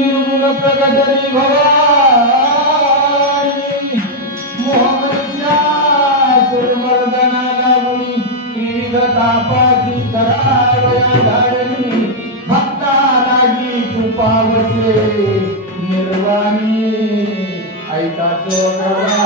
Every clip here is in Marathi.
निर्गुण प्रगटली भवानी मोहमनच्या सुरमर्दना लागुनी विविध तापाची करावया धाडणी भक्ता लागी कृपावसे निर्वाणी ऐका चोरा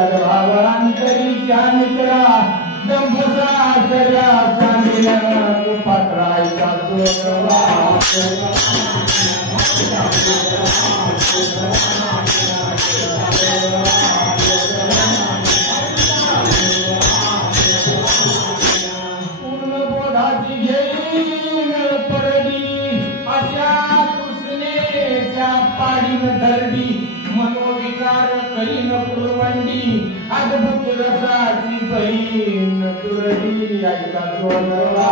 भावांतरी ज्ञानिकरा दंभसा सरा सांगिना पात्रायचा चोरवा पूर्ण बोधाची घेईन परडी अशा कृष्णेच्या पाडीन धरडी मनोविकार करीन पुरवंडी अद्भुत रसाची बहीण तुरडी ऐका चोरवा